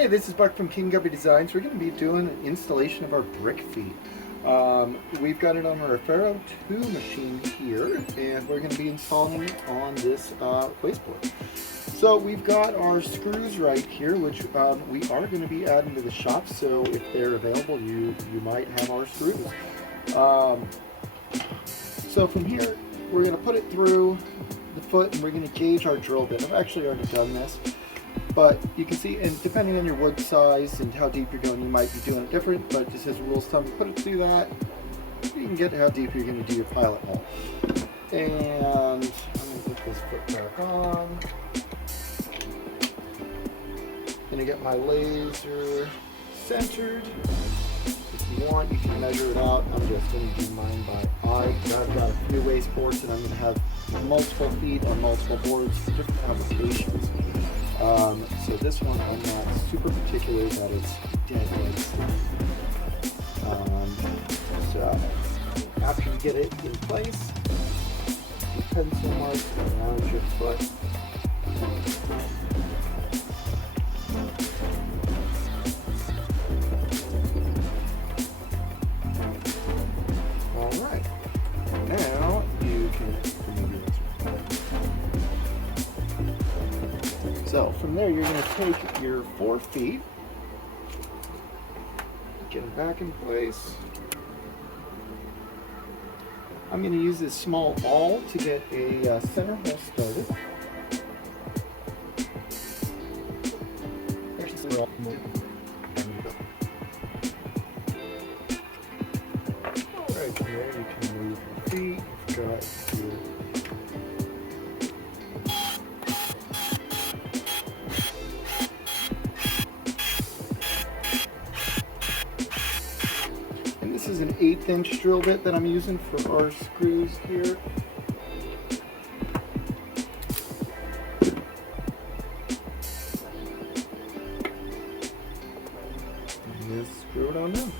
Hey, this is Buck from King Gubby Designs. We're going to be doing an installation of our brick feet. We've got it on our Aufero 2 machine here, and we're going to be installing it on this wasteboard. So we've got our screws right here, which we are going to be adding to the shop. So if they're available, you might have our screws. So from here, we're going to put it through the foot, and we're going to gauge our drill bit. I've actually already done this. But you can see, and depending on your wood size and how deep you're going, you might be doing it different, but just as a rule of thumb, you put it through that, you can get how deep you're going to do your pilot hole. And I'm going to put this foot back on. Going to get my laser centered. If you want, you can measure it out. I'm just going to do mine by eye. I've got a few waste boards, and I'm going to have multiple feet on multiple boards for different applications. So this one, I'm not super particular that it's dead stiff. So after you get it in place, you pencil mark around your foot. All right. Now you can remove this. So from there, you're going to take your 4 feet, get them back in place. I'm going to use this small awl to get a center hole started. Right from there, you can move your feet. You've got your This is an 1/8 inch drill bit that I'm using for our screws here. And just screw it on down.